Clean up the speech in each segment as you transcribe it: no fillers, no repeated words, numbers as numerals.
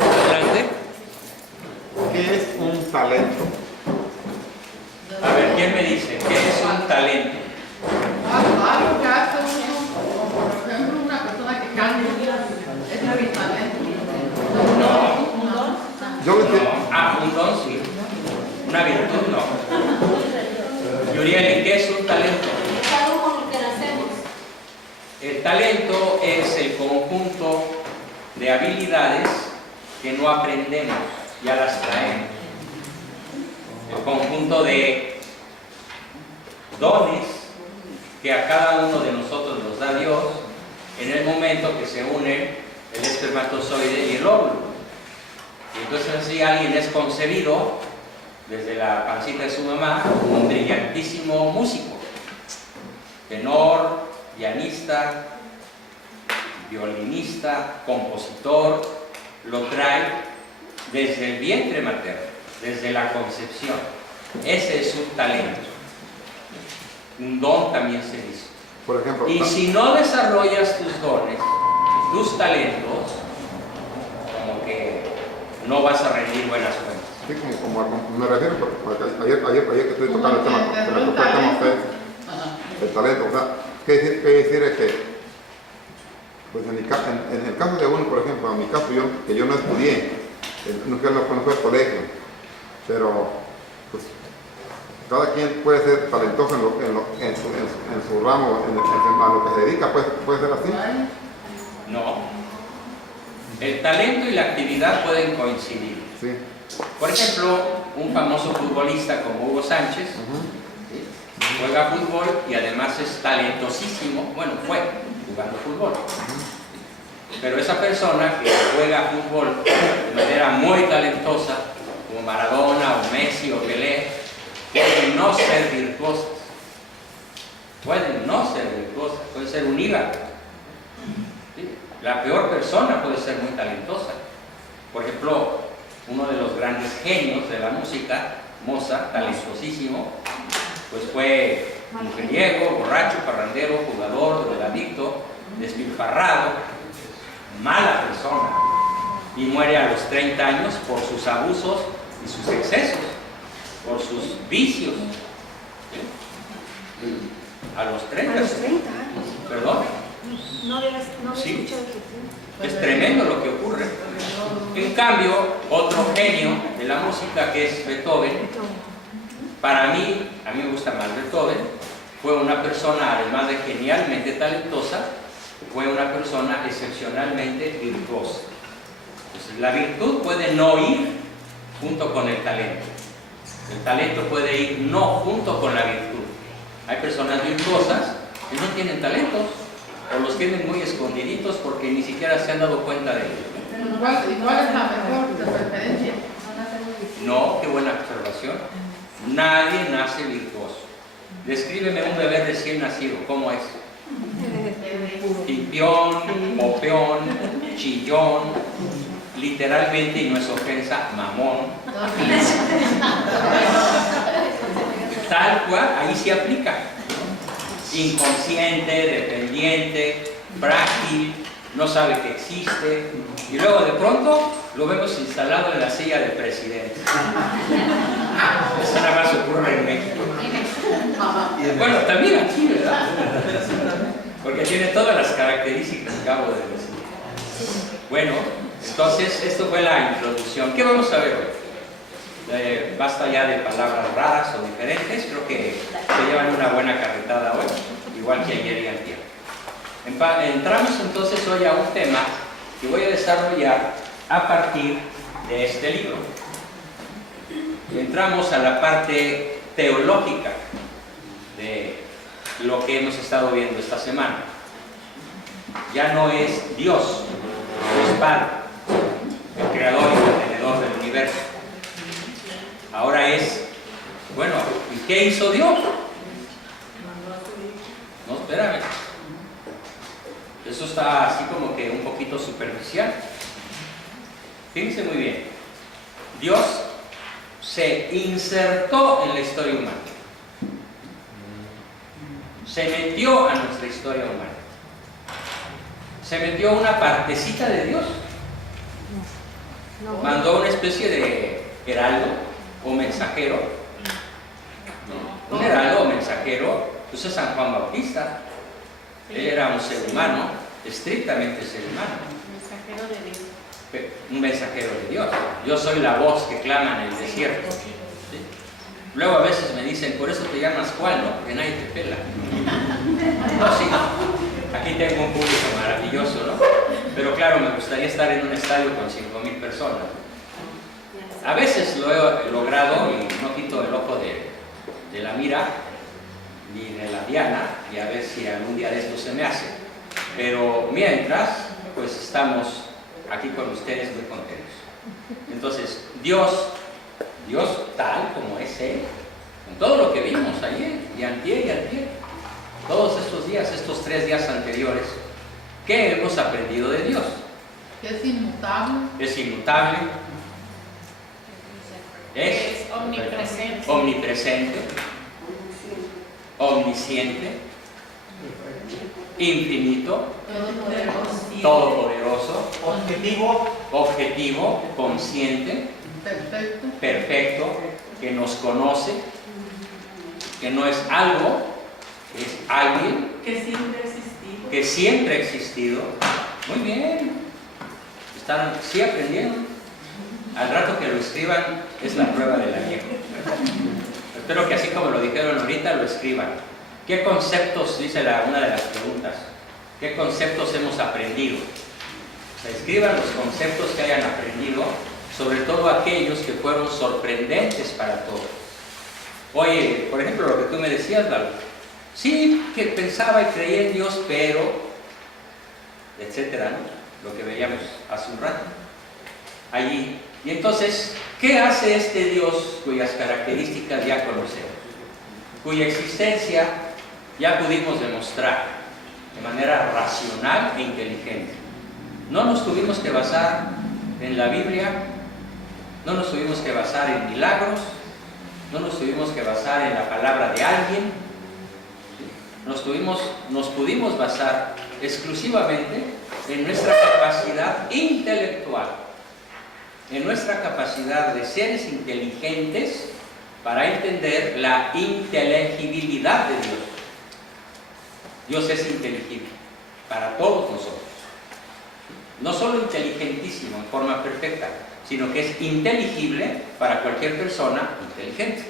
Adelante. ¿Qué es un talento? A ver, ¿quién me dice? ¿Qué es un talento? Algo que hace uno, como por ejemplo una persona que canta, es mi talento. No. Yo lo entiendo. Un don sí. Una virtud no. Yurieli, ¿qué es un talento? Es algo con lo que nacemos. El talento es el conjunto de habilidades que no aprendemos, ya las traemos. El conjunto de dones que a cada uno de nosotros nos da Dios en el momento que se unen el espermatozoide y el óvulo. Y entonces así alguien es concebido desde la pancita de su mamá como un brillantísimo músico, tenor, pianista, violinista, compositor, lo trae desde el vientre materno, desde la concepción. Ese es un talento. Un don también se dice. Por ejemplo, Y si no desarrollas tus dones, tus talentos, como que no vas a rendir buenas cuentas. sí, como me refiero, porque ayer que estoy tocando el tema, que me tocó el tema a ustedes, el talento, o sea, ¿qué decir es que, pues en el caso de uno, por ejemplo, en mi caso, que yo no estudié, no fue al colegio, pero pues cada quien puede ser talentoso en su ramo, a lo que se dedica, puede ser así. No. El talento y la actividad pueden coincidir. Sí. Por ejemplo, un famoso futbolista como Hugo Sánchez juega fútbol y además es talentosísimo, bueno, fue jugando fútbol. Pero esa persona que juega fútbol de manera muy talentosa, como Maradona o Messi o Pelé, pueden no ser virtuosas. Pueden no ser virtuosas, pueden ser un hígado. ¿Sí? La peor persona puede ser muy talentosa. Por ejemplo, uno de los grandes genios de la música, Mozart, talentosísimo, pues fue mujeriego, borracho, parrandero, jugador, drogadicto, despilfarrado, mala persona, y muere a los 30 años por sus abusos y sus excesos, por sus vicios. ¿Sí? A los 30. A los 30 años. ¿Perdón? No había Sí. escuchado que Es tremendo lo que ocurre. En cambio, otro genio de la música, que es Beethoven, para mí, a mí me gusta más Beethoven, fue una persona, además de genialmente talentosa, fue una persona excepcionalmente virtuosa. Entonces, la virtud puede no ir junto con el talento. El talento puede ir no junto con la virtud. Hay personas virtuosas que no tienen talentos, o los tienen muy escondiditos porque ni siquiera se han dado cuenta de ellos. Pero igual es la mejor de preferencia. No, qué buena observación. Nadie nace virtuoso. Descríbeme un bebé recién nacido, ¿cómo es? Timpión, mopeón, chillón, literalmente, y no es ofensa, mamón. Tal cual, ahí se aplica. Inconsciente, dependiente, frágil, no sabe que existe, y luego de pronto lo vemos instalado en la silla del presidente. Eso nada más ocurre en México. Bueno, también aquí, ¿verdad? Porque tiene todas las características que acabo de decir. Bueno, entonces esto fue la introducción. ¿Qué vamos a ver hoy? Basta ya de palabras raras o diferentes. Creo que se llevan una buena carretada hoy, igual que ayer y antier. Entramos entonces hoy a un tema que voy a desarrollar a partir de este libro. Entramos a la parte teológica de lo que hemos estado viendo esta semana. Ya no es Dios, no es Padre, el creador y mantenedor del universo. Ahora es, bueno, ¿y qué hizo Dios? No, espérame. Eso está así como que un poquito superficial. Fíjense muy bien. Dios se insertó en la historia humana. Se metió a nuestra historia humana. Se metió una partecita de Dios Mandó una especie de heraldo o mensajero. Un heraldo o mensajero, pues es San Juan Bautista. Él era un ser humano, estrictamente ser humano. Mensajero de Dios. Un mensajero de Dios. Yo soy la voz que clama en el desierto. ¿Sí? Luego a veces me dicen, por eso te llamas Juan, ¿no? Porque nadie te pela. No, sí. Aquí tengo un público maravilloso, ¿no? Pero claro, me gustaría estar en un estadio con 5,000 personas. A veces lo he logrado y no quito el ojo de la mira ni de la diana, y a ver si algún día de esto se me hace. Pero mientras, pues estamos aquí con ustedes muy contentos. Entonces, Dios tal como es Él, con todo lo que vimos ayer y antier, todos estos días, estos 3 días anteriores, ¿qué hemos aprendido de Dios? Que es inmutable. Es inmutable, Es omnipresente. omnipresente, omnisciente, infinito, todopoderoso, objetivo, consciente, Perfecto. perfecto, que nos conoce, que no es algo, que es alguien, Que siempre ha existido. que siempre ha existido. Muy bien, están sí aprendiendo. Al rato que lo escriban es la prueba del añejo. Espero que así como lo dijeron ahorita lo escriban. ¿Qué conceptos, dice una de las preguntas, qué conceptos hemos aprendido? O sea, escriban los conceptos que hayan aprendido, sobre todo aquellos que fueron sorprendentes para todos. Oye, por ejemplo, lo que tú me decías, Lalo. Sí, que pensaba y creía en Dios, pero, etcétera, ¿no? Lo que veíamos hace un rato. Allí. Y entonces, ¿qué hace este Dios cuyas características ya conocemos? Cuya existencia ya pudimos demostrar de manera racional e inteligente. No nos tuvimos que basar en la Biblia, no nos tuvimos que basar en milagros, no nos tuvimos que basar en la palabra de alguien, nos pudimos basar exclusivamente en nuestra capacidad intelectual, en nuestra capacidad de seres inteligentes para entender la inteligibilidad de Dios. Dios es inteligible para todos nosotros. No solo inteligentísimo en forma perfecta, sino que es inteligible para cualquier persona inteligente.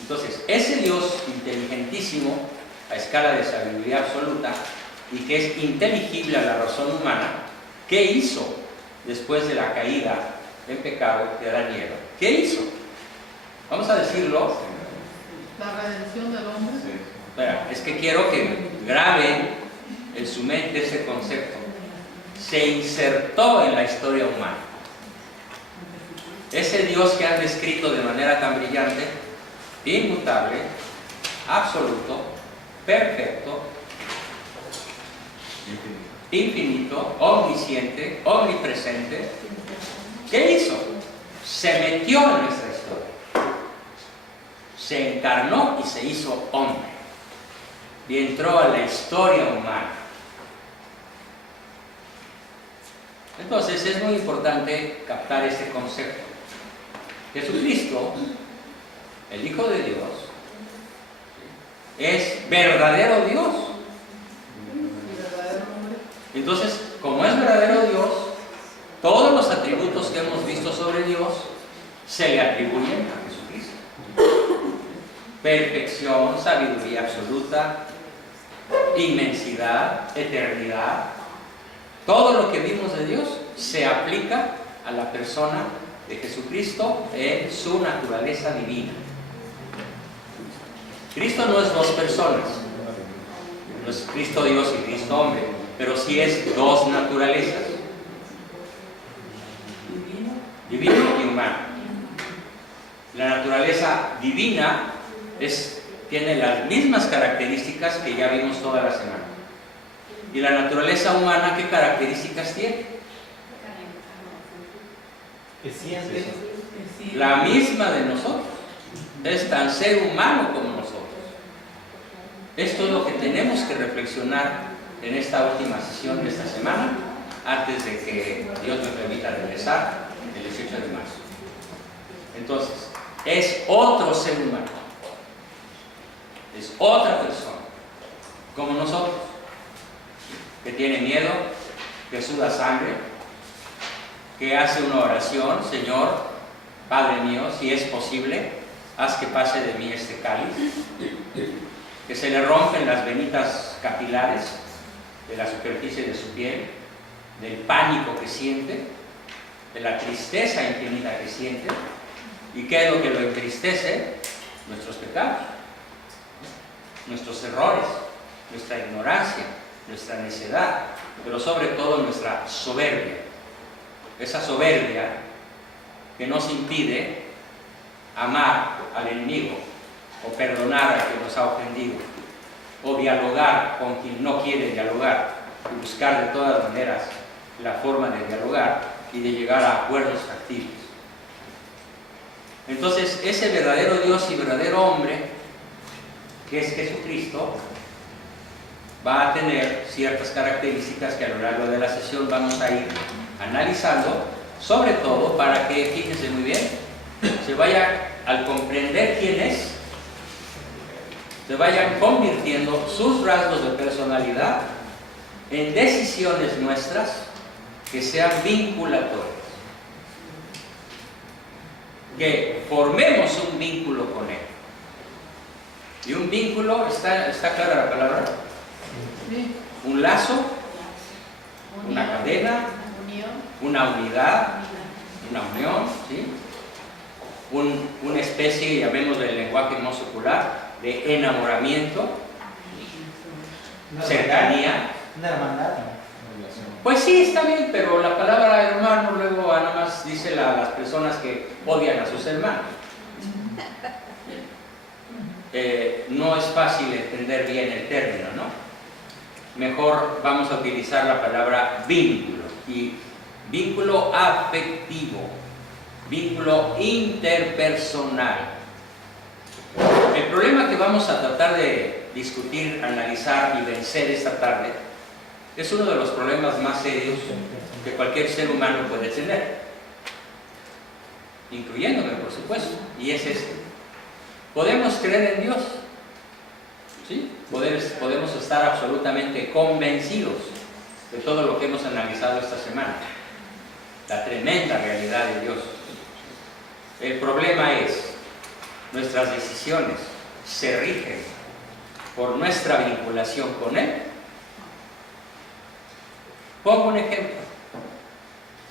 Entonces, ese Dios inteligentísimo a escala de sabiduría absoluta y que es inteligible a la razón humana, ¿qué hizo después de la caída en pecado de Adán y Eva? ¿Qué hizo? Vamos a decirlo. La redención del hombre. Espera, es que quiero que graben en su mente ese concepto. Se insertó en la historia humana. Ese Dios que han descrito de manera tan brillante, inmutable, absoluto, perfecto, infinito, omnisciente, omnipresente, ¿qué hizo? Se metió en nuestra historia. Se encarnó y se hizo hombre. Y entró a la historia humana. Entonces es muy importante captar este concepto. Jesucristo, el Hijo de Dios, es verdadero Dios. Y verdadero hombre. Entonces, como es verdadero Dios, todos los atributos que hemos visto sobre Dios se le atribuyen a Jesucristo. Perfección, sabiduría absoluta, inmensidad, eternidad. Todo lo que vimos de Dios se aplica a la persona de Jesucristo en su naturaleza divina. Cristo no es dos personas, no es Cristo Dios y Cristo hombre, pero sí es dos naturalezas, divino y humano. La naturaleza divina tiene las mismas características que ya vimos toda la semana. ¿Y la naturaleza humana qué características tiene? Que siente. La misma de nosotros. Es tan ser humano como nosotros. Esto es lo que tenemos que reflexionar en esta última sesión de esta semana, antes de que Dios me permita regresar Entonces, es otro ser humano, es otra persona, como nosotros, que tiene miedo, que suda sangre, que hace una oración: Señor, Padre mío, si es posible, haz que pase de mí este cáliz, que se le rompen las venitas capilares de la superficie de su piel, del pánico que siente, de la tristeza infinita que siente. ¿Y qué es lo que lo entristece? Nuestros pecados, nuestros errores, nuestra ignorancia, nuestra necedad, pero sobre todo nuestra soberbia. Esa soberbia que nos impide amar al enemigo, o perdonar al que nos ha ofendido, o dialogar con quien no quiere dialogar, y buscar de todas maneras la forma de dialogar y de llegar a acuerdos factibles. Entonces, ese verdadero Dios y verdadero hombre, que es Jesucristo, va a tener ciertas características que a lo largo de la sesión vamos a ir analizando, sobre todo para que, fíjense muy bien, se vaya, al comprender quién es, se vayan convirtiendo sus rasgos de personalidad en decisiones nuestras que sean vinculatorias, que formemos un vínculo con Él. Y un vínculo, ¿está clara la palabra? Sí. Un lazo, una cadena, Unión. una unidad, una unión, ¿sí? Una especie, llamémosle el lenguaje no secular, de enamoramiento, cercanía. Una hermandad. Pues sí, está bien, pero la palabra hermano luego nada más dice las personas que odian a sus hermanos. No es fácil entender bien el término, ¿no? Mejor vamos a utilizar la palabra vínculo, y vínculo afectivo, vínculo interpersonal. El problema que vamos a tratar de discutir, analizar y vencer esta tarde es uno de los problemas más serios que cualquier ser humano puede tener, incluyéndome, por supuesto, y es este: podemos creer en Dios, ¿sí? Podemos estar absolutamente convencidos de todo lo que hemos analizado esta semana, la tremenda realidad de Dios. El problema es, nuestras decisiones se rigen por nuestra vinculación con Él. Pongo un ejemplo.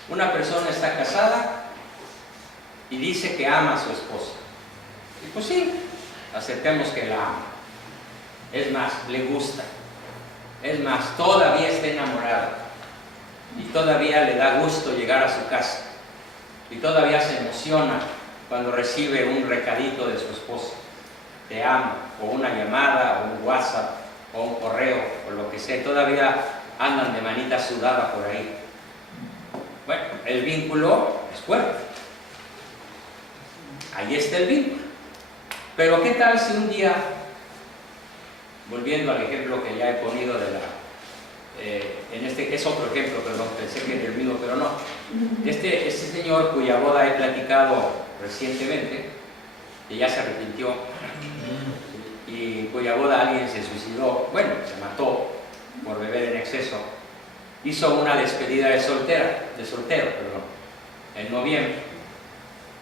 Una persona está casada y dice que ama a su esposa. Y pues sí, aceptemos que la ama. Es más, le gusta. Es más, todavía está enamorada. Y todavía le da gusto llegar a su casa. Y todavía se emociona cuando recibe un recadito de su esposa: te amo, o una llamada, o un WhatsApp, o un correo, o lo que sea. Todavía andan de manita sudada por ahí. Bueno, el vínculo es fuerte. Ahí está el vínculo. Pero ¿qué tal si un día, volviendo al ejemplo que ya he ponido de en este, que es otro ejemplo, perdón, pensé que era el mismo, pero no. Este señor cuya boda he platicado recientemente, que ya se arrepintió, y cuya boda alguien se suicidó, bueno, se mató por beber en exceso, hizo una despedida de soltero, en noviembre.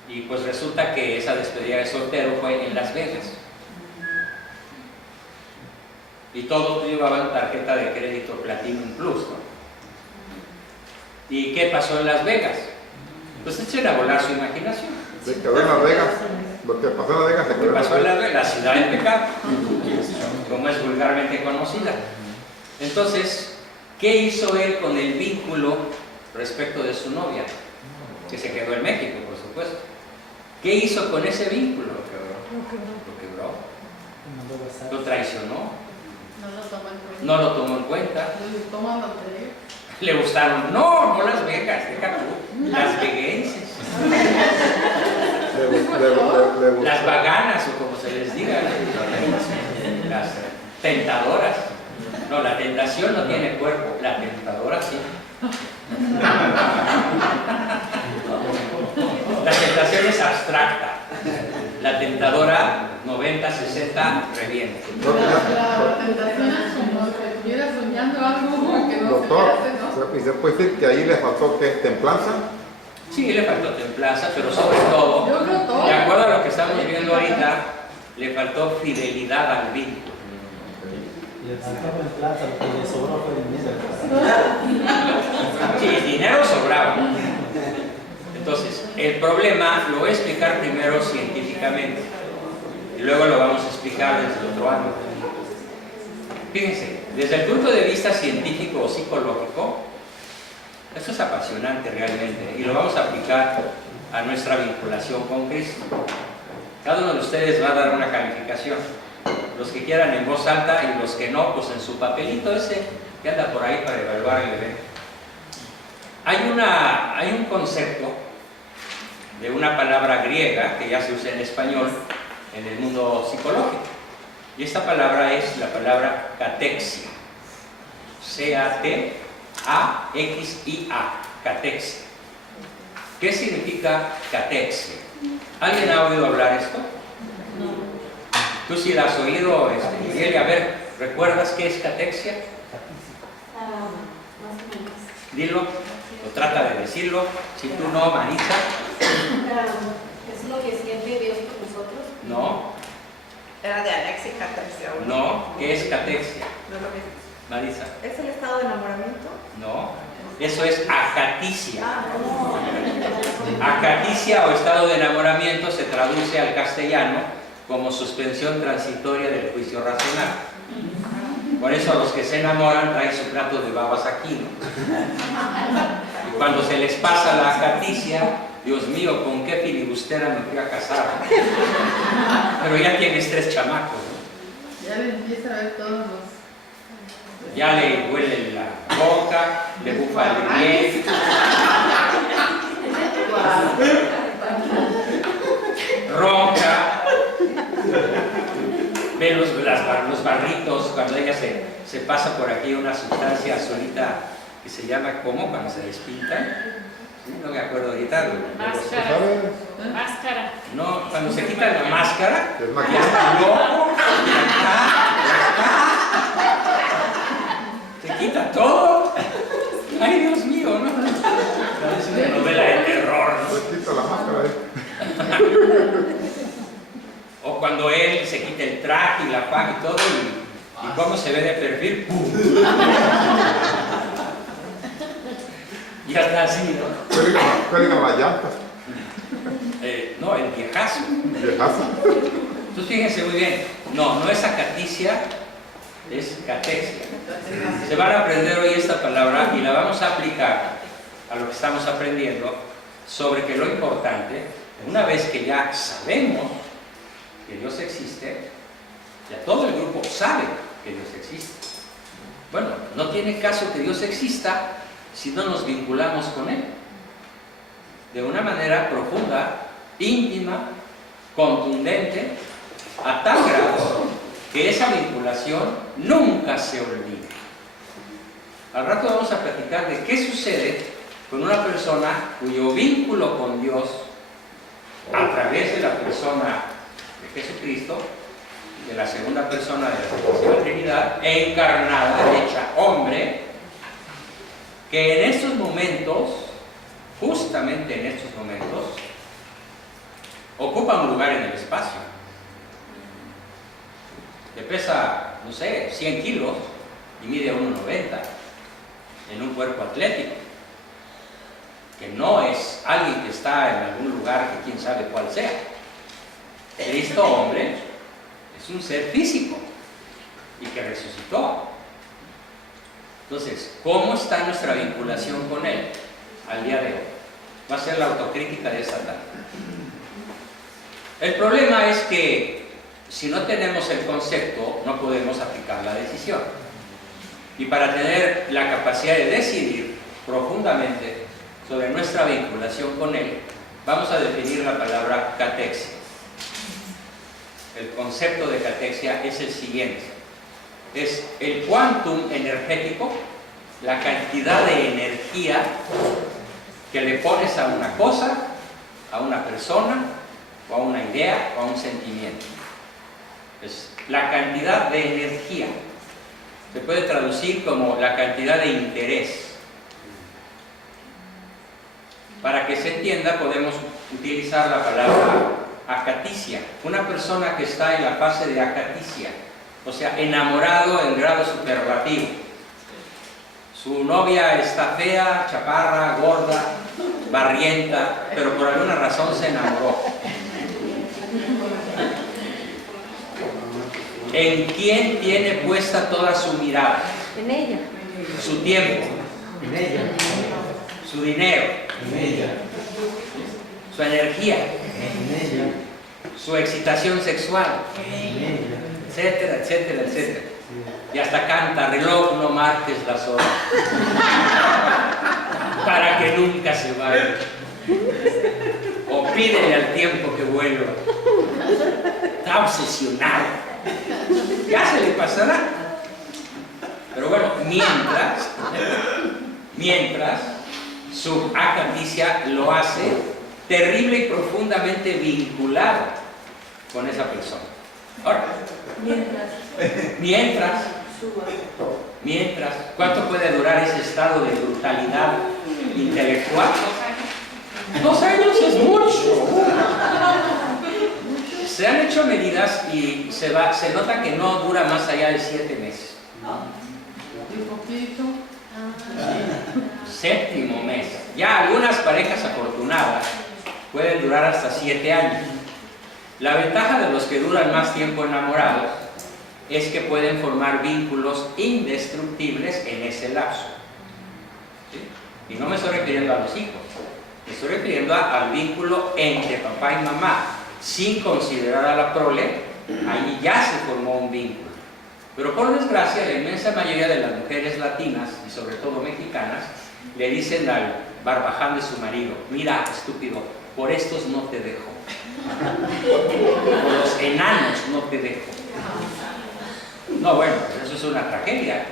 Y pues resulta que esa despedida de soltero fue en Las Vegas. Y todos llevaban tarjeta de crédito Platinum Plus, ¿no? ¿Y qué pasó en Las Vegas? Pues echen a volar su imaginación. Se quedó en Las Vegas. Lo que pasó en Las Vegas se ¿Qué quedó en Las pasó en Vegas. Las Vegas? La ciudad del pecado, como es vulgarmente conocida. Entonces, ¿qué hizo él con el vínculo respecto de su novia? Que se quedó en México, por supuesto. ¿Qué hizo con ese vínculo? Lo quebró. Lo traicionó. No lo tomo en cuenta. No lo tomó en cuenta. Le gustó más la anterior. Le gustaron. No Las Vegas, deja tú. Las veguenses. Le gustó. Las vaganas, o como se les diga. Las tentadoras. No, la tentación no tiene cuerpo. La tentadora sí. La tentación es abstracta. La tentadora 90-60 reviente. La tentación es como si estuviera soñando algo que no Doctor, se hace, ¿no? ¿y se puede decir que ahí le faltó qué? ¿Templanza? Sí, le faltó templanza, pero sobre todo, Yo creo todo. de acuerdo a lo que estamos viendo ahorita, le faltó fidelidad al vínculo. Le faltaba en plaza, lo que le sobró fue dinero. Sí, dinero sobraba. Entonces, el problema lo voy a explicar primero científicamente y luego lo vamos a explicar desde el otro ángulo. Fíjense, desde el punto de vista científico o psicológico, esto es apasionante realmente y lo vamos a aplicar a nuestra vinculación con Cristo. Cada uno de ustedes va a dar una calificación. Los que quieran en voz alta y los que no, pues en su papelito ese que anda por ahí para evaluar el evento. Hay un concepto de una palabra griega que ya se usa en español en el mundo psicológico. Y esta palabra es la palabra catexia. C-A-T-A-X-I-A. Catexia. ¿Qué significa catexia? ¿Alguien ha oído hablar esto? ¿Tú sí la has oído, Miguel? A ver, ¿recuerdas qué es catexia? Más o menos. Dilo, o trata de decirlo. Si tú no, Marisa. Es lo que siente Dios por nosotros. No, Era de anéxica tercia. no. ¿Qué es catexia? No es lo que Marisa. ¿Es el estado de enamoramiento? No. Eso es acaticia. Ah, no. Acaticia o estado de enamoramiento se traduce al castellano como suspensión transitoria del juicio racional. Por eso los que se enamoran traen su plato de babas aquí, ¿no? Y cuando se les pasa la acaticia, Dios mío, ¿con qué filibustera me fui a casar? Pero ya tienes 3 chamacos, ¿no? Ya le empieza a ver todos los... Ya le huele la boca, le bufa el pie. Ronca, ve los barritos cuando ella se pasa por aquí una sustancia solita que se llama ¿cómo? Cuando se despintan. ¿Sí? No me acuerdo ahorita. Máscara. ¿Sabes? Máscara. No, cuando se quitan la máscara, Es ya maquillaje. está loco, ya está. Se quita todo. Ay, Dios mío, ¿no? Es una novela de terror, ¿no? Se quita la máscara ahí. O cuando él se quita el traje y la faja y todo, y cómo se ve de perfil, ¡pum! Y hasta así, ¿no? Cuelgan las llantas. No, el viejazo. Viejazo. Entonces fíjense muy bien, no es acaticia, es catexia. Se van a aprender hoy esta palabra y la vamos a aplicar a lo que estamos aprendiendo sobre que lo importante, una vez que ya sabemos que Dios existe, ya todo el grupo sabe que Dios existe. Bueno, no tiene caso que Dios exista si no nos vinculamos con Él de una manera profunda, íntima, contundente, a tal grado que esa vinculación nunca se olvide. Al rato vamos a platicar de qué sucede con una persona cuyo vínculo con Dios a través de la persona de Jesucristo, de la segunda persona de la Santísima Trinidad, encarnada, hecha hombre, que en estos momentos, justamente en estos momentos, ocupa un lugar en el espacio. Que pesa, no sé, 100 kilos y mide 1,90 en un cuerpo atlético. Que no es alguien que está en algún lugar que quién sabe cuál sea. Cristo, hombre, es un ser físico y que resucitó. Entonces, ¿cómo está nuestra vinculación con Él al día de hoy? Va a ser la autocrítica de esta tarde. El problema es que si no tenemos el concepto, no podemos aplicar la decisión. Y para tener la capacidad de decidir profundamente sobre nuestra vinculación con Él, vamos a definir la palabra catexia. El concepto de catexia es el siguiente: es el quantum energético, la cantidad de energía que le pones a una cosa a una persona, o a una idea, o a un sentimiento. Es la cantidad de energía. Se puede traducir como la cantidad de interés. Para que se entienda, podemos utilizar la palabra acaticia. Una persona que está en la fase de acaticia, o sea, enamorado en grado superlativo. Su novia está fea, chaparra, gorda, barrienta, pero por alguna razón se enamoró. ¿En quién tiene puesta toda su mirada? En ella. Su tiempo, En ella. su dinero, En ella. su energía, En ella. su excitación sexual, En ella. etcétera, etcétera, etcétera. Y hasta canta: reloj, no marques las horas, para que nunca se vaya. O pídele al tiempo que vuelva. Está obsesionado. Ya se le pasará. Pero bueno, mientras su acaticia lo hace terrible y profundamente vinculado con esa persona. Ahora, mientras, ¿cuánto puede durar ese estado de brutalidad intelectual? 2 años es mucho. Se han hecho medidas y se nota que no dura más allá de 7 meses. Y poquito. 7º mes. Ya algunas parejas afortunadas pueden durar hasta 7 años. La ventaja de los que duran más tiempo enamorados es que pueden formar vínculos indestructibles en ese lapso. ¿Sí? Y no me estoy refiriendo a los hijos, me estoy refiriendo al vínculo entre papá y mamá. Sin considerar a la prole, ahí ya se formó un vínculo. Pero por desgracia, la inmensa mayoría de las mujeres latinas, y sobre todo mexicanas, le dicen al barbaján de su marido: mira, estúpido, por estos no te dejo. Por los enanos no te dejo. No, bueno, eso es una tragedia.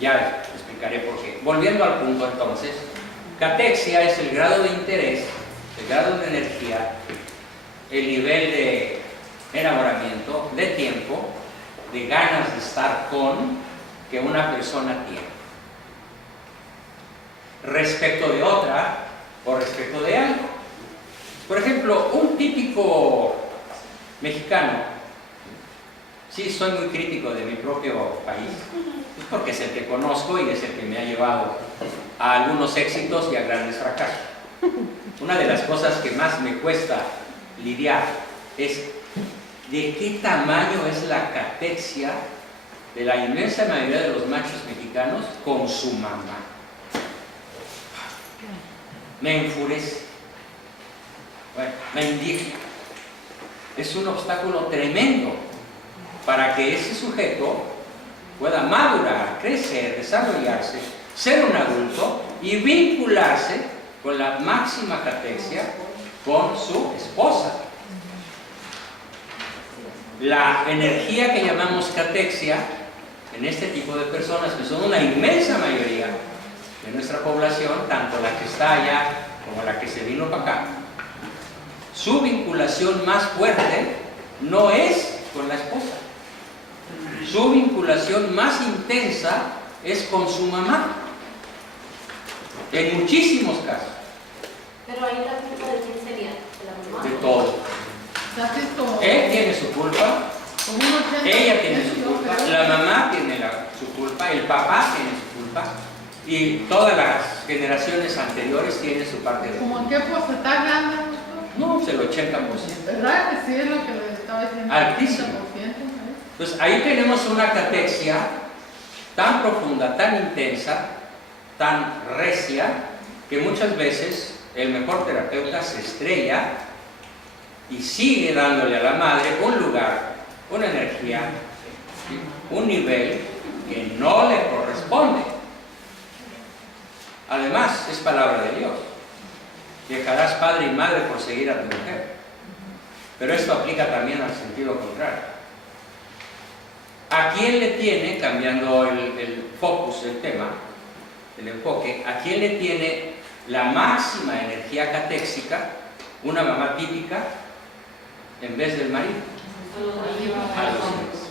Ya explicaré por qué. Volviendo al punto entonces, catexia es el grado de interés, el grado de energía, el nivel de enamoramiento, de tiempo, de ganas de estar con que una persona tiene respecto de otra o respecto de algo. Por ejemplo, un típico mexicano, sí, soy muy crítico de mi propio país, pues porque es el que conozco y es el que me ha llevado a algunos éxitos y a grandes fracasos. Una de las cosas que más me cuesta lidiar es de qué tamaño es la catexia de la inmensa mayoría de los machos mexicanos con su mamá. Me enfurece, bueno, me indigna. Es un obstáculo tremendo para que ese sujeto pueda madurar, crecer, desarrollarse, ser un adulto y vincularse con la máxima catexia con su esposa. La energía que llamamos catexia en este tipo de personas, que son una inmensa mayoría de nuestra población, tanto la que está allá como la que se vino para acá, su vinculación más fuerte no es con la esposa. Su vinculación más intensa es con su mamá, en muchísimos casos. Pero ahí la culpa de quién sería, de la mamá. De todo. Así como Él tiene su culpa, un 80%, ella tiene su culpa, creo. la mamá tiene su culpa, el papá tiene su culpa y todas las generaciones anteriores tienen su parte de culpa. ¿Cómo en qué porcentaje anda, doctor? No, pues el 80%. ¿Verdad que sí es lo que le estaba diciendo? Altísimo. 80%, ¿eh? Entonces ahí tenemos una catexia tan profunda, tan intensa, tan recia, que muchas veces el mejor terapeuta se estrella y sigue dándole a la madre un lugar, una energía, ¿sí?, un nivel que no le corresponde. Además, es palabra de Dios: dejarás padre y madre por seguir a tu mujer. Pero esto aplica también al sentido contrario. ¿A quién le tiene, cambiando el focus del tema, el enfoque, a quién le tiene la máxima energía catéxica? una mamá típica en vez del marido. A los hijos.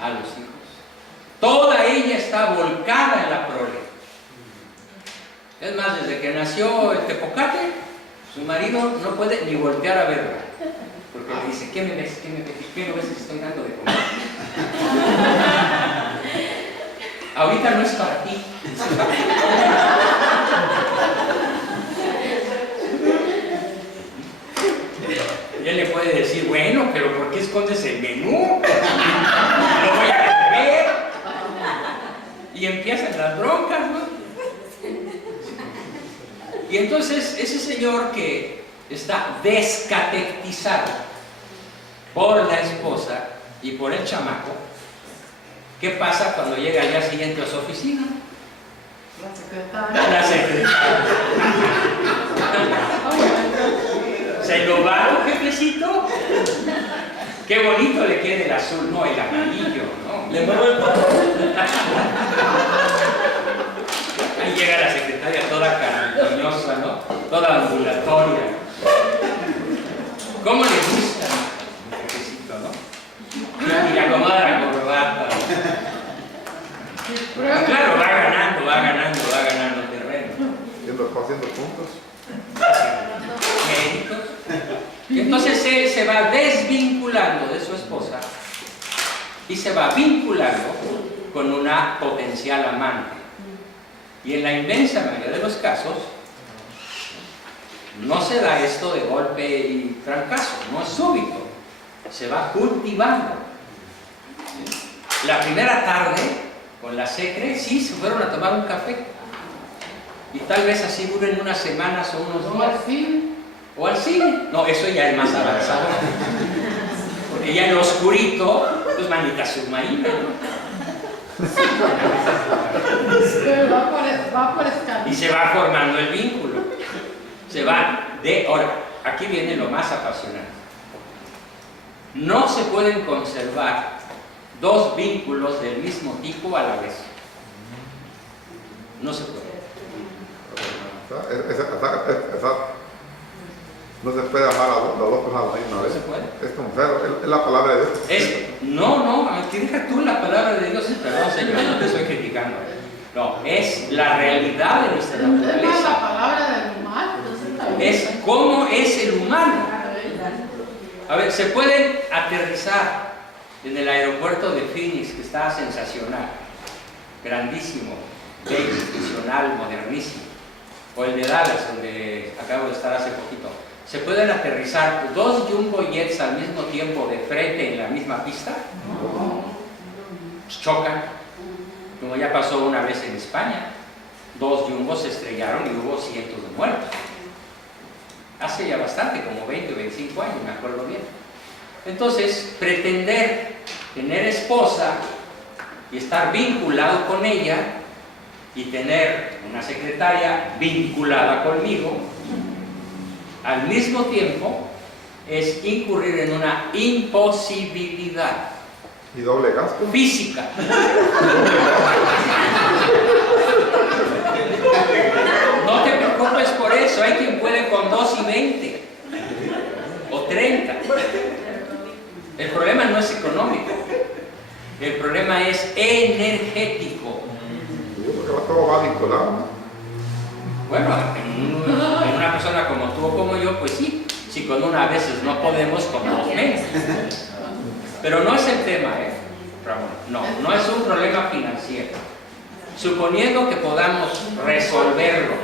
A los hijos. Toda ella está volcada en la prole. Es más, desde que nació el tepocate, su marido no puede ni voltear a verla. Porque le dice, ¿qué me ves? ¿Qué me ves? ¿Qué me ves si estoy dando de comer? Ahorita no es para ti. Y él le puede decir, bueno, pero ¿por qué escondes el menú? Lo voy a ver. Y empiezan las broncas, ¿no? Y entonces ese señor que está descatectizado por la esposa y por el chamaco, ¿qué pasa cuando llega al día siguiente a su oficina? La secretaria. La secretaria. ¿Se lo va tu jefecito? Qué bonito le queda el azul, no, el amarillo, ¿no? Le muevo el pato. Ahí llega la secretaria toda cariñosa, ¿no? Toda ambulatoria. ¿Cómo le gusta el jefecito, no? Y le acomoda la corbata. Claro, va ganando terreno. Va haciendo puntos. Méritos. Y entonces él se va desvinculando de su esposa y se va vinculando con una potencial amante. Y en la inmensa mayoría de los casos no se da esto de golpe y trancazo, no es súbito, se va cultivando. La primera tarde con la secre sí se fueron a tomar un café y tal vez así duren unas semanas o unos días. O al cine. No, eso ya es más avanzado. Porque ya en lo oscurito, pues manita submarina, ¿no? Va por escala. Y se va formando el vínculo. Se va de... Ahora, aquí viene lo más apasionante. No se pueden conservar dos vínculos del mismo tipo a la vez. No se puede. No se puede amar a las dos personas a la misma No vez. se puede. Es como feo, es la palabra de Dios. No, aquí deja tú la palabra de Dios. Perdón, Señor, no te estoy criticando. No, es la realidad de nuestra Es más la naturaleza. palabra del humano. Es cómo es el humano. A ver, se pueden aterrizar en el aeropuerto de Phoenix, que está sensacional, grandísimo, bello, funcional, modernísimo. O el de Dallas, donde acabo de estar hace poquito. ¿Se pueden aterrizar dos Jumbo Jets al mismo tiempo de frente en la misma pista? Chocan, como ya pasó una vez en España. Dos Jumbos se estrellaron y hubo cientos de muertos. Hace ya bastante, como 20 o 25 años, me acuerdo bien. Entonces, pretender tener esposa y estar vinculado con ella y tener una secretaria vinculada conmigo, al mismo tiempo, es incurrir en una imposibilidad Y doble gasto. física. No te preocupes por eso, hay quien puede con 2 y 20 o 30. El problema no es económico, el problema es energético. Porque todo va vinculado, ¿no? Bueno, en una persona como tú o como yo, pues sí, si con una a veces no podemos, con 2 menos. Pero no es el tema, Ramón, no es un problema financiero. Suponiendo que podamos resolverlo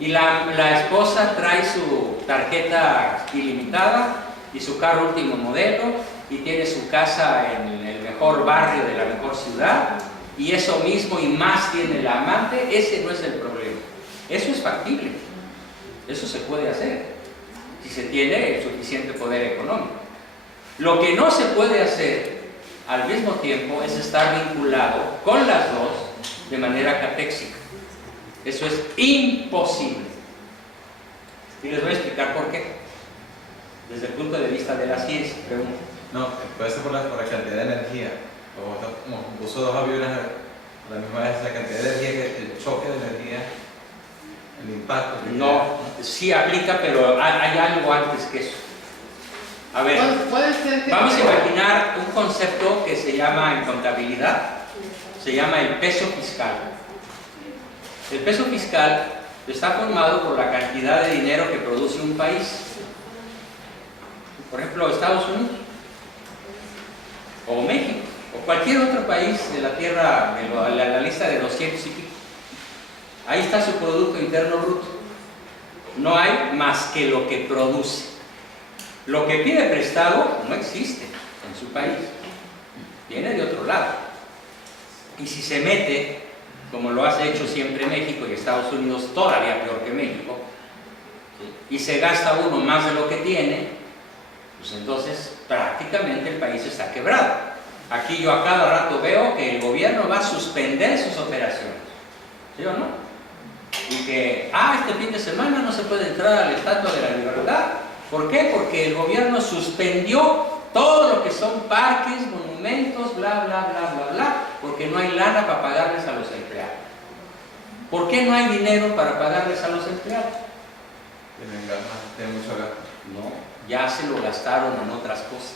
y la esposa trae su tarjeta ilimitada y su carro último modelo y tiene su casa en el mejor barrio de la mejor ciudad y eso mismo y más tiene la amante, ese no es el problema. Eso es factible, eso se puede hacer si se tiene el suficiente poder económico. Lo que no se puede hacer al mismo tiempo es estar vinculado con las dos de manera catéxica. Eso es imposible. Y les voy a explicar por qué. Desde el punto de vista de la ciencia, pregunto. No, puede ser por la cantidad de energía. Como puso dos aviones a la misma vez, la cantidad de energía, el choque de energía el impacto. que No, sí aplica, pero hay algo antes que eso. A ver, Puede ser que... vamos a imaginar un concepto que se llama en contabilidad, se llama el peso fiscal. El peso fiscal está formado por la cantidad de dinero que produce un país. Por ejemplo, Estados Unidos, o México, o cualquier otro país de la Tierra, de la lista de 200 y pico. Ahí está su Producto Interno Bruto. No hay más que lo que produce. Lo que pide prestado no existe en su país, viene de otro lado. Y si se mete, como lo ha hecho siempre México y Estados Unidos, todavía peor que México, ¿sí?, y se gasta uno más de lo que tiene, pues entonces prácticamente el país está quebrado. Aquí yo a cada rato veo que el gobierno va a suspender sus operaciones, ¿sí o no? Y que, este fin de semana no se puede entrar a la Estatua de la Libertad. ¿Por qué? Porque el gobierno suspendió todo lo que son parques, monumentos, bla, bla, bla, bla, bla, porque no hay lana para pagarles a los empleados. ¿Por qué no hay dinero para pagarles a los empleados? tiene mucho gasto. No, ya se lo gastaron en otras cosas.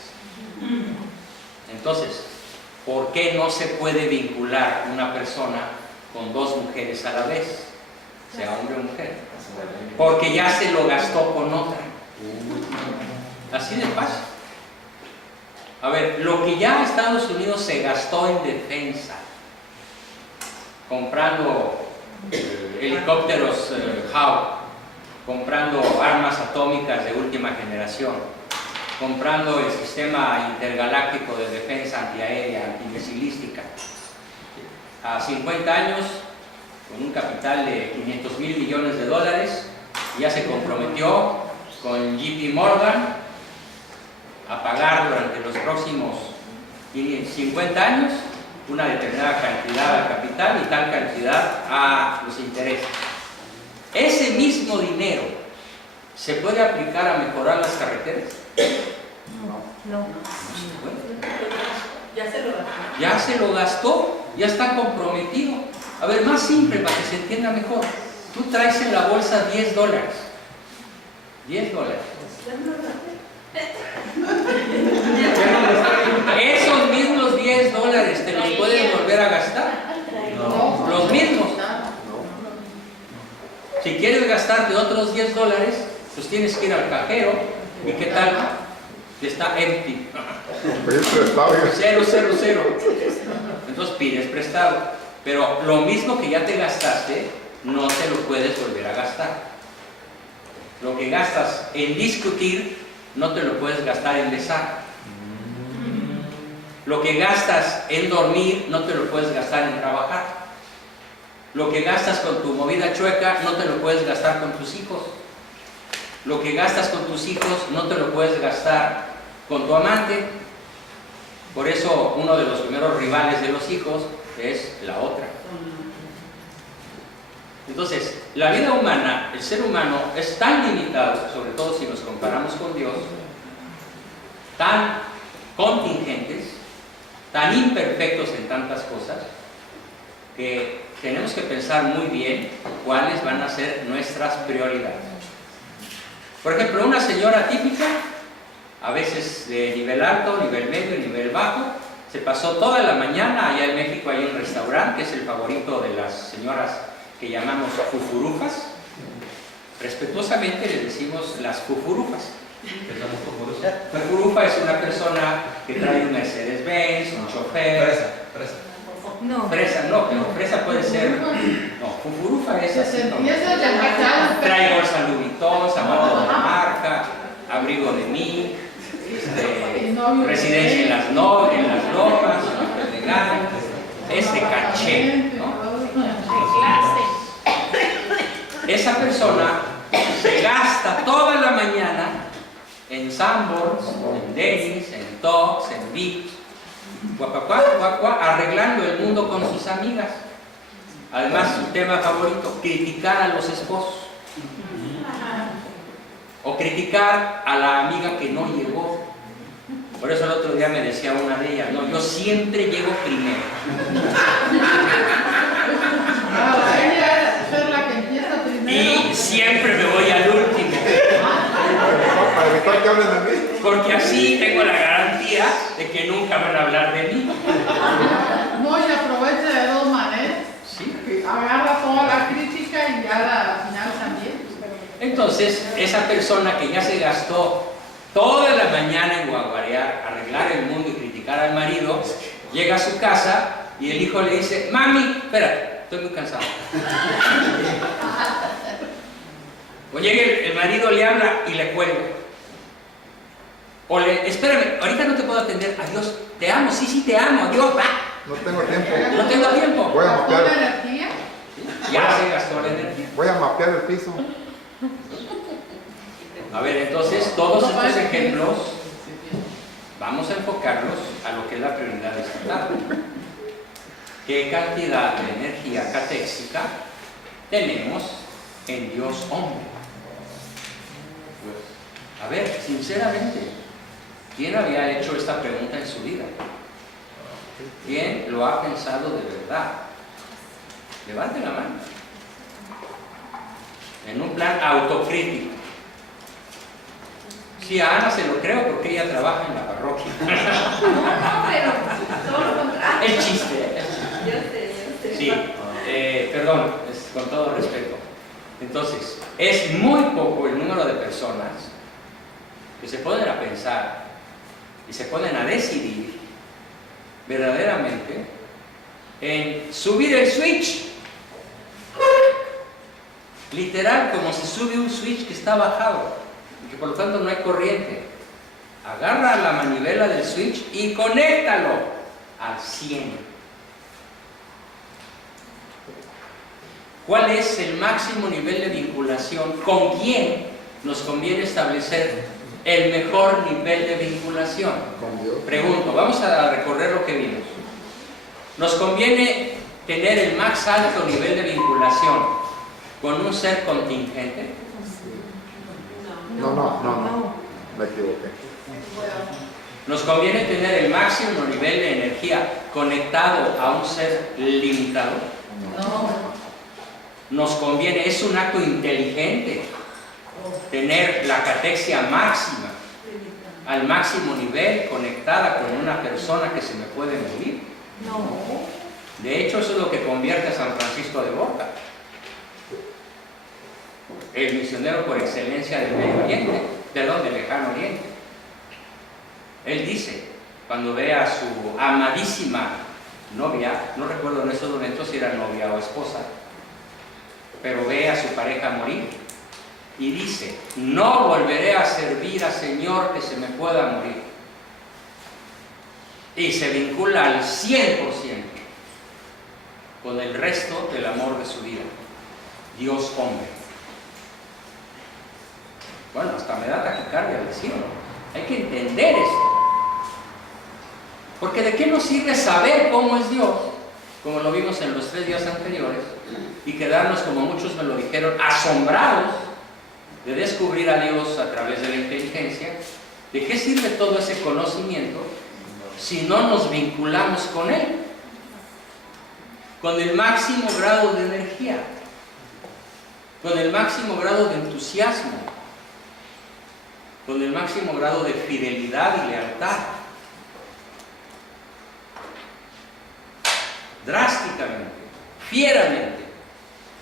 Entonces, ¿por qué no se puede vincular una persona con dos mujeres a la vez, sea hombre o mujer? Porque ya se lo gastó con otra. Así de fácil. A ver, lo que ya Estados Unidos se gastó en defensa, comprando helicópteros HAL, comprando armas atómicas de última generación, comprando el sistema intergaláctico de defensa antiaérea, antimisilística, a 50 años, con un capital de $500 mil millones, ya se comprometió con JP Morgan a pagar durante los próximos 50 años una determinada cantidad al capital y tal cantidad a los intereses. Ese mismo dinero se puede aplicar a mejorar las carreteras. No. Ya se lo gastó. Ya se lo gastó, ya está comprometido. A ver, más simple para que se entienda mejor. Tú traes en la bolsa $10. $10. Esos mismos $10 te los puedes volver a gastar. No, Los mismos. Si quieres gastarte otros $10, pues tienes que ir al cajero. ¿Y qué tal? Está empty. Pedir prestado, Cero. Entonces pides prestado. Pero lo mismo que ya te gastaste, no te lo puedes volver a gastar. Lo que gastas en discutir, no te lo puedes gastar en besar. Lo que gastas en dormir, no te lo puedes gastar en trabajar. Lo que gastas con tu movida chueca, no te lo puedes gastar con tus hijos. Lo que gastas con tus hijos, no te lo puedes gastar con tu amante. Por eso, uno de los primeros rivales de los hijos es la otra. Entonces, la vida humana, el ser humano es tan limitado, sobre todo si nos comparamos con Dios, tan contingentes, tan imperfectos en tantas cosas, que tenemos que pensar muy bien cuáles van a ser nuestras prioridades. Por ejemplo, una señora típica, a veces de nivel alto, nivel medio, nivel bajo, se pasó toda la mañana. Allá en México hay un restaurante que es el favorito de las señoras que llamamos fufurufas. Respetuosamente les decimos las fufurufas. Fufurufa es una persona que trae un Mercedes-Benz, un chofer. No. Fresa, no, pero fresa puede ser. No, fufurufa es así. Empieza de empezar. Trae bolsa Louis Vuitton, zapatos de marca, abrigo de mí, residencia en las lomas, elegantes, es de caché, ¿no? Esa persona se gasta toda la mañana en Sanborns, en Dennis, en Tox, en Vic, arreglando el mundo con sus amigas. Además, su tema favorito, criticar a los esposos. O criticar a la amiga que no llegó. Por eso el otro día me decía una de ellas, no, yo siempre llego primero. Ella es la que empieza primero. Y siempre me voy al último. Para evitar que hablen de mí. Porque así tengo la garantía de que nunca van a hablar de mí. No, y aprovecha de dos maneras. ¿Sí? Agarra toda la crítica y ya al final también. Entonces, esa persona que ya se gastó toda la mañana en guaguarear, arreglar el mundo y criticar al marido, llega a su casa y el hijo le dice: mami, espérate, estoy muy cansado. O llega el marido, le habla y le cuelga. O le: espérame, ahorita no te puedo atender, adiós, te amo, sí, te amo, adiós, va. No tengo tiempo. No tengo tiempo. Voy a ¿Gastó la mapear, energía? Ya se gastó la energía. voy a mapear el piso. A ver, entonces, todos estos ejemplos vamos a enfocarlos a lo que es la prioridad de esta tarde. ¿Qué cantidad de energía catéxica tenemos en Dios hombre? Pues, a ver, sinceramente, ¿quién había hecho esta pregunta en su vida? ¿Quién lo ha pensado de verdad? Levante la mano. En un plan autocrítico. Sí, a Ana se lo creo porque ella trabaja en la parroquia. No, pero todo lo contrario. El chiste. Yo sé. Sí, perdón, con todo respeto. Entonces, es muy poco el número de personas que se ponen a pensar y se ponen a decidir verdaderamente en subir el switch. Literal, como si sube un switch que está bajado y que por lo tanto no hay corriente. Agarra la manivela del switch y conéctalo al 100. ¿Cuál es el máximo nivel de vinculación? ¿Con quién nos conviene establecer el mejor nivel de vinculación? Con Dios. Pregunto, vamos a recorrer lo que vimos. ¿Nos conviene tener el más alto nivel de vinculación con un ser contingente? No. Me equivoqué. ¿Nos conviene tener el máximo nivel de energía conectado a un ser limitado? No. Nos conviene, es un acto inteligente tener la catexia máxima, al máximo nivel, conectada con una persona que se me puede morir. No. De hecho, eso es lo que convierte a San Francisco de Borja, el misionero por excelencia del Medio Oriente, del Lejano Oriente. Él dice, cuando ve a su amadísima novia, no recuerdo en esos momentos si era novia o esposa, pero ve a su pareja morir y dice: no volveré a servir al Señor que se me pueda morir. Y se vincula al 100% con el resto del amor de su vida, Dios hombre. Bueno, hasta me da taquicardia al decirlo. Hay que entender esto. Porque ¿de qué nos sirve saber cómo es Dios, como lo vimos en los 3 días anteriores, y quedarnos, como muchos me lo dijeron, asombrados de descubrir a Dios a través de la inteligencia? ¿De qué sirve todo ese conocimiento si no nos vinculamos con Él? Con el máximo grado de energía, con el máximo grado de entusiasmo, con el máximo grado de fidelidad y lealtad. Drásticamente, fieramente.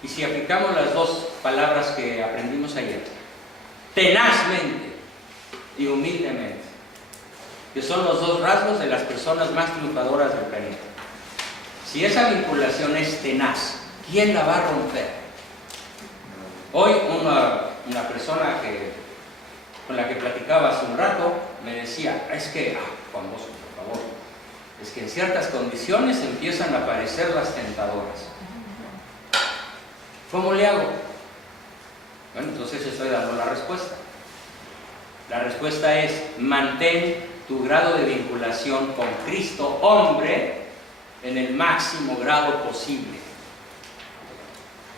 Y si aplicamos las dos palabras que aprendimos ayer, tenazmente y humildemente, que son los dos rasgos de las personas más triunfadoras del planeta. Si esa vinculación es tenaz, ¿quién la va a romper? Hoy una persona con la que platicaba hace un rato me decía: es que, Juan Bosco, por favor, es que en ciertas condiciones empiezan a aparecer las tentadoras. ¿Cómo le hago? Bueno, entonces estoy dando la respuesta. La respuesta es: mantén tu grado de vinculación con Cristo, hombre, en el máximo grado posible.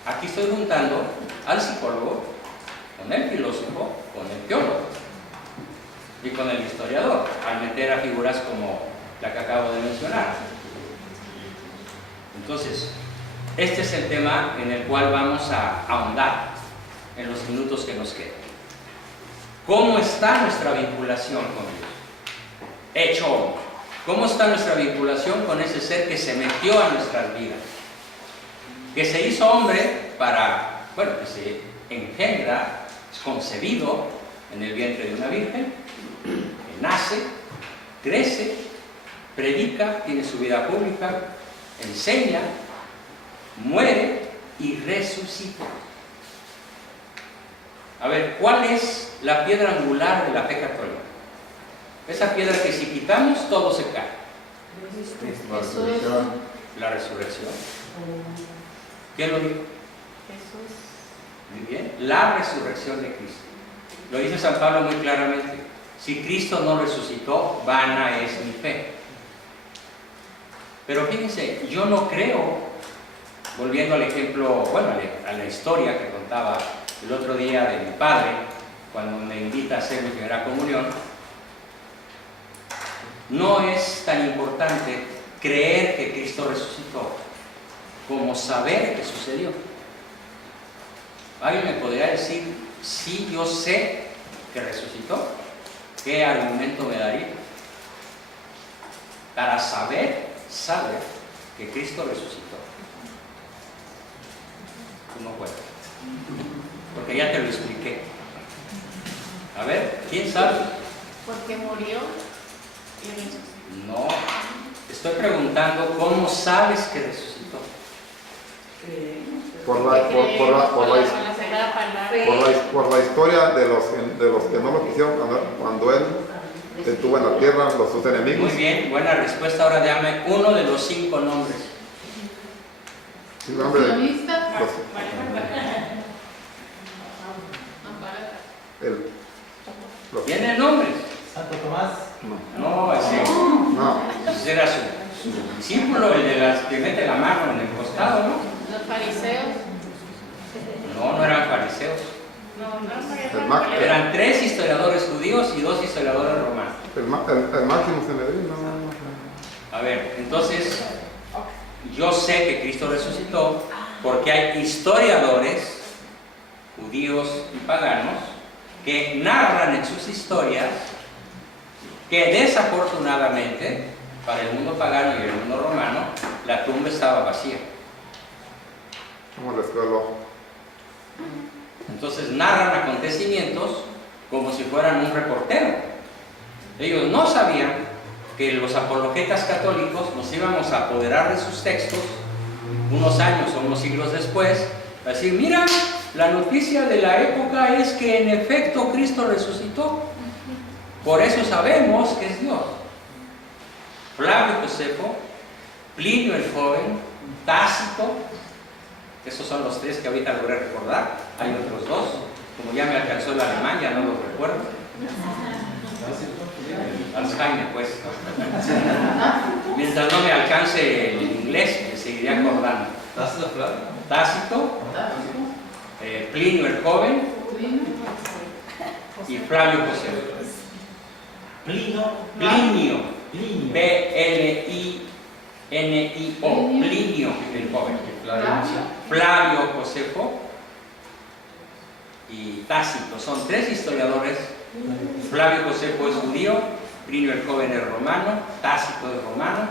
Aquí estoy juntando al psicólogo con el filósofo, con el teólogo y con el historiador, al meter a figuras como la que acabo de mencionar. Entonces, este es el tema en el cual vamos a ahondar. en los minutos que nos quedan. ¿Cómo está nuestra vinculación con Dios? Hecho hombre. ¿Cómo está nuestra vinculación con ese ser que se metió a nuestras vidas? Que se hizo hombre para, bueno, que se engendra, es concebido en el vientre de una virgen, que nace, crece, predica, tiene su vida pública, enseña, muere y resucita. A ver, ¿cuál es la piedra angular de la fe católica? Esa piedra que si quitamos todo se cae. La resurrección. La resurrección. ¿Quién lo dijo? Jesús. Muy bien. La resurrección de Cristo. Lo dice San Pablo muy claramente. Si Cristo no resucitó, vana es mi fe. Pero fíjense, yo no creo, volviendo al ejemplo, bueno, a la historia que contaba el otro día de mi padre, cuando me invita a hacer mi primera comunión, no es tan importante creer que Cristo resucitó como saber que sucedió. ¿Alguien me podría decir, sí, yo sé que resucitó? ¿Qué argumento me daría? Para saber que Cristo resucitó. Tú no puedes. Porque ya te lo expliqué. A ver, ¿quién sabe? Porque murió y resucitó. No. Estoy preguntando, ¿cómo sabes que resucitó? Por la historia de los que no lo quisieron cuando él estuvo en la tierra, sus enemigos. Muy bien, buena respuesta. Ahora dame uno de los 5 nombres. El nombre de Sionista. ¿Tiene nombres? Santo Tomás. No, ese era su discípulo, el de las que mete la mano en el costado, ¿no? Los fariseos. No eran fariseos. No. Eran 3 historiadores judíos y 2 historiadores romanos. el máximo Sanedrín, A ver, entonces, yo sé que Cristo resucitó porque hay historiadores judíos y paganos que narran en sus historias que desafortunadamente para el mundo pagano y el mundo romano la tumba estaba vacía. como la escuela. Entonces narran acontecimientos como si fueran un reportero. Ellos no sabían que los apologetas católicos nos íbamos a apoderar de sus textos unos años o unos siglos después, a decir, mira, la noticia de la época es que en efecto Cristo resucitó. Por eso sabemos que es Dios. Flavio Josefo, Plinio el Joven, Tácito, esos son los 3 que ahorita logré recordar. Hay otros 2, como ya me alcanzó el alemán, ya no los recuerdo. Alzheimer, pues. Mientras no me alcance el inglés, me seguiré acordando. Tácito, Plinio el Joven y Flavio Josefo. Plinio, P-L-I-N-I-O, Plinio el Joven. Flavio Josefo y Tácito, son 3 historiadores. Flavio Josefo es judío, Plinio el Joven es romano, Tácito es romano,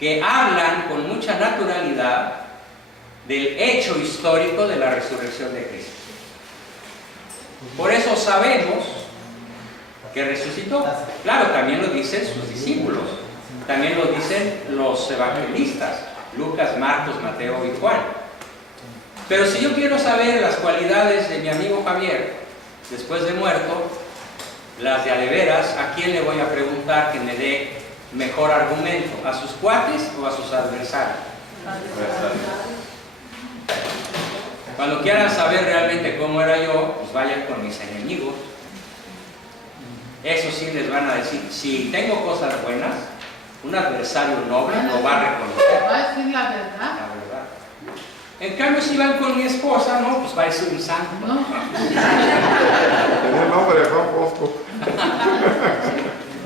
que hablan con mucha naturalidad del hecho histórico de la resurrección de Cristo. Por eso sabemos que resucitó. Claro, también lo dicen sus discípulos, también lo dicen los evangelistas, Lucas, Marcos, Mateo y Juan. Pero si yo quiero saber las cualidades de mi amigo Javier después de muerto, las de a de veras, ¿a quién le voy a preguntar que me dé mejor argumento? ¿A sus cuates o a sus adversarios? Cuando quieran saber realmente cómo era yo, pues vayan con mis enemigos. Eso sí les van a decir, si tengo cosas buenas, un adversario noble lo va a reconocer. Va a decir la verdad. La verdad. En cambio, si van con mi esposa, no, pues va a ser un santo. No. Tenía el nombre de Juan Bosco.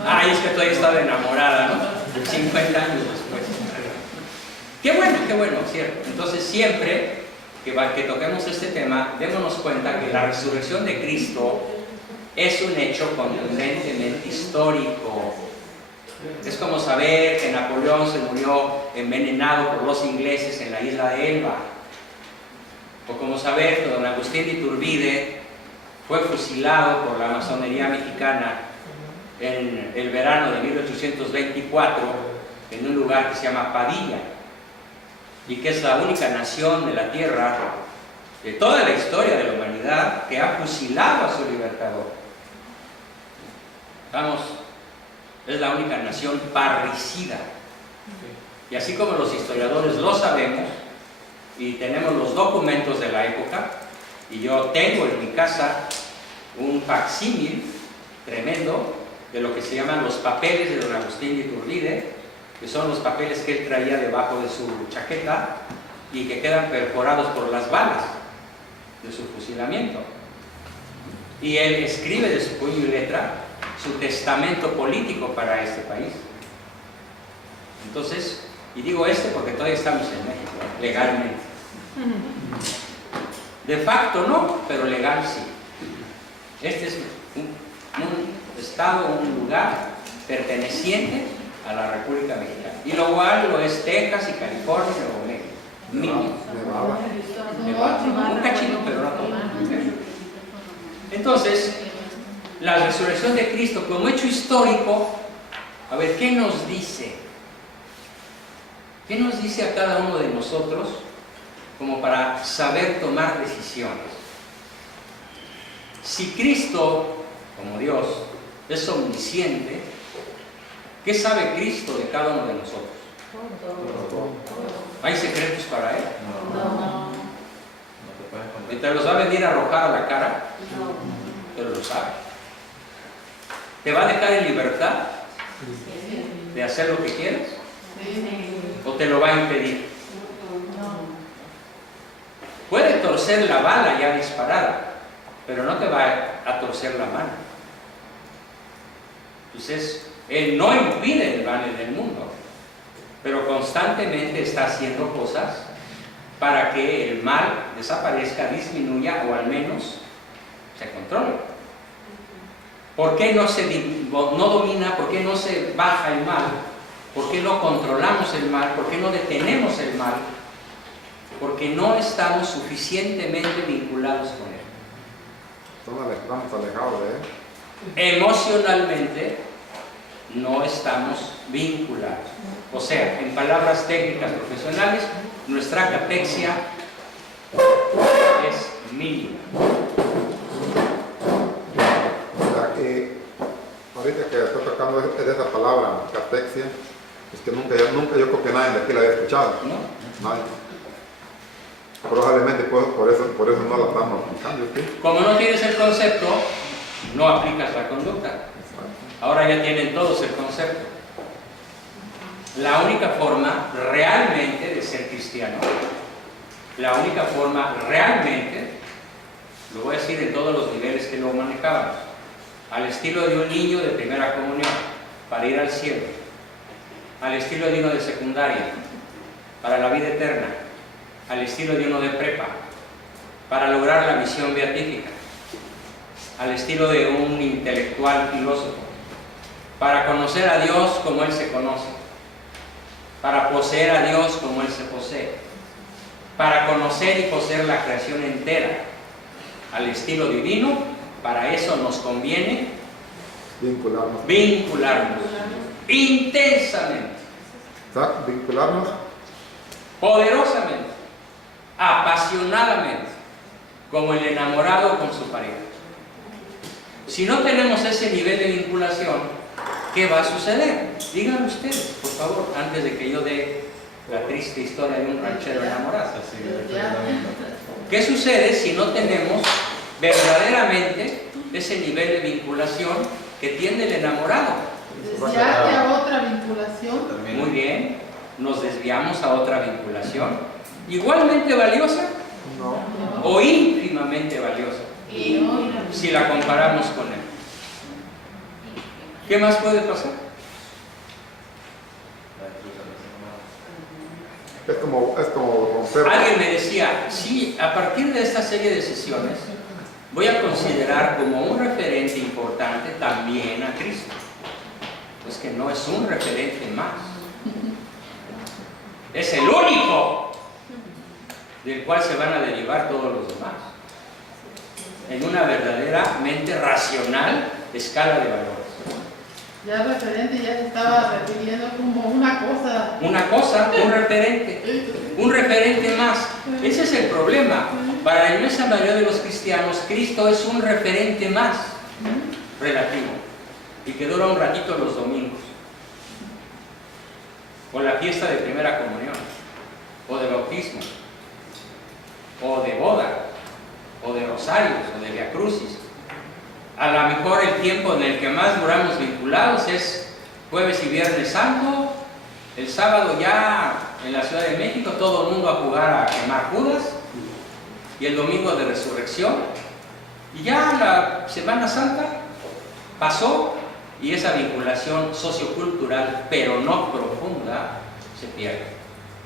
Ay, es que todavía estaba enamorada, ¿no? 50 años después. Qué bueno, cierto. Entonces siempre que toquemos este tema, démonos cuenta que la resurrección de Cristo es un hecho contundentemente histórico. Es como saber que Napoleón se murió envenenado por los ingleses en la isla de Elba. O como saber que don Agustín de Iturbide fue fusilado por la masonería mexicana en el verano de 1824 en un lugar que se llama Padilla, y que es la única nación de la tierra de toda la historia de la humanidad que ha fusilado a su libertador. Vamos, es la única nación parricida. Y así como los historiadores lo sabemos y tenemos los documentos de la época, y yo tengo en mi casa un facsímil tremendo de lo que se llaman los papeles de don Agustín de Iturbide, que son los papeles que él traía debajo de su chaqueta y que quedan perforados por las balas de su fusilamiento. Y él escribe de su puño y letra su testamento político para este país. Entonces, y digo porque todavía estamos en México, legalmente. De facto no, pero legal sí. Este es un estado, un lugar perteneciente a la República Mexicana. Y lo igual lo es Texas y California y Nuevo México. Mínimo. Un cachito, pero no todo. Entonces, la resurrección de Cristo como hecho histórico, a ver, ¿qué nos dice? ¿Qué nos dice a cada uno de nosotros como para saber tomar decisiones? Si Cristo, como Dios, es omnisciente, ¿qué sabe Cristo de cada uno de nosotros? ¿Hay secretos para Él? No te puedes ¿Y contar. te los va a venir a arrojar a la cara? Pero lo sabe. ¿Te va a dejar en libertad de hacer lo que quieras? ¿O te lo va a impedir? Puede torcer la bala ya disparada, pero no te va a torcer la mano. Entonces, Él no impide el mal en el mundo, pero constantemente está haciendo cosas para que el mal desaparezca, disminuya o al menos se controle. ¿Por qué no domina? ¿Por qué no se baja el mal? ¿Por qué no controlamos el mal? ¿Por qué no detenemos el mal? Porque no estamos suficientemente vinculados con Él. Estamos alejados de Él. Emocionalmente no estamos vinculados. O sea, en palabras técnicas profesionales, nuestra catexia es mínima. O sea que ahorita que estoy tocando de esa palabra, catexia, es que nunca yo creo que nadie de aquí la había escuchado. ¿No? Nadie. Probablemente por eso no la estamos aplicando. ¿Sí? Como no tienes el concepto, no aplicas la conducta. Ahora ya tienen todos el concepto. La única forma realmente de ser cristiano, la única forma realmente, lo voy a decir en todos los niveles que lo manejamos, al estilo de un niño de primera comunión, para ir al cielo, al estilo de uno de secundaria, para la vida eterna, al estilo de uno de prepa, para lograr la misión beatífica, al estilo de un intelectual filósofo, para conocer a Dios como Él se conoce, para poseer a Dios como Él se posee, para conocer y poseer la creación entera, al estilo divino. Para eso nos conviene vincularnos intensamente, Exacto, vincularnos poderosamente, apasionadamente, como el enamorado con su pareja. Si no tenemos ese nivel de vinculación, ¿qué va a suceder? Díganme ustedes, por favor, antes de que yo dé la triste historia de un ranchero enamorado. Sí, perfectamente. ¿Qué sucede si no tenemos verdaderamente ese nivel de vinculación que tiene el enamorado? Desviarte a otra vinculación. Termina. Muy bien, nos desviamos a otra vinculación igualmente valiosa o ínfimamente valiosa si la comparamos con Él. ¿Qué más puede pasar? Es como romper. Alguien me decía, sí, a partir de esta serie de sesiones voy a considerar como un referente importante también a Cristo. Pues que no es un referente más. Es el único del cual se van a derivar todos los demás. En una verdaderamente racional escala de valores. Ya el referente ya se estaba refiriendo como una cosa. Una cosa, un referente más. Ese es el problema. Para la inmensa mayoría de los cristianos, Cristo es un referente más relativo y que dura un ratito los domingos, o la fiesta de primera comunión, o de bautismo, o de boda, o de rosarios, o de viacrucis. A lo mejor el tiempo en el que más duramos vinculados es jueves y viernes santo. El sábado ya en la Ciudad de México todo el mundo a jugar a quemar Judas, y el domingo de resurrección, y ya la Semana Santa pasó y esa vinculación sociocultural, pero no profunda, se pierde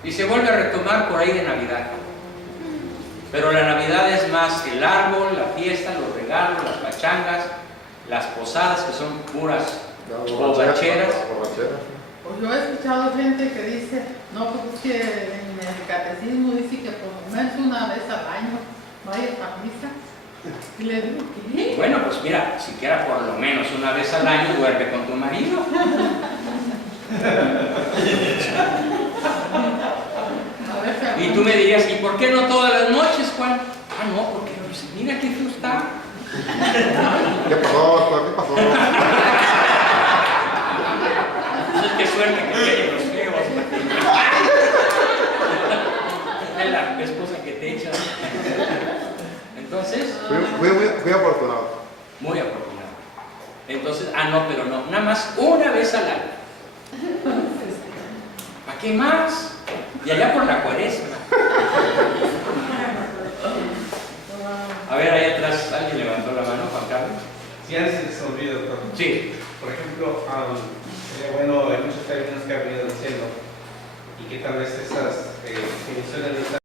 y se vuelve a retomar por ahí de Navidad. Pero la Navidad es más el árbol, la fiesta, los regalos, las pachangas, las posadas que son puras borracheras. Pues yo he escuchado gente que dice, no, pues es que en el catecismo dice que por lo menos una vez al año vayas a misa. Y le digo, ¿qué? Bueno, pues mira, siquiera por lo menos una vez al año duerme con tu marido. A ver, Y tú me dirías, ¿y por qué no todas las noches, Juan? Ah, no, porque pues, mira qué feo está. ¿Qué pasó? ¿Qué pasó? Entonces, qué suerte que tienen los feos. Es la esposa que te echa. Entonces, Fui afortunado. muy afortunado. Entonces, no, pero no, nada más una vez al año. ¿Para qué más? Y allá por la Cuaresma. A ver, ahí atrás, ¿alguien levantó la mano, Juan Carlos? Si antes se olvida, doctor. Sí. Por ejemplo, sería bueno en muchos términos que ha venido diciendo y que tal vez esas definiciones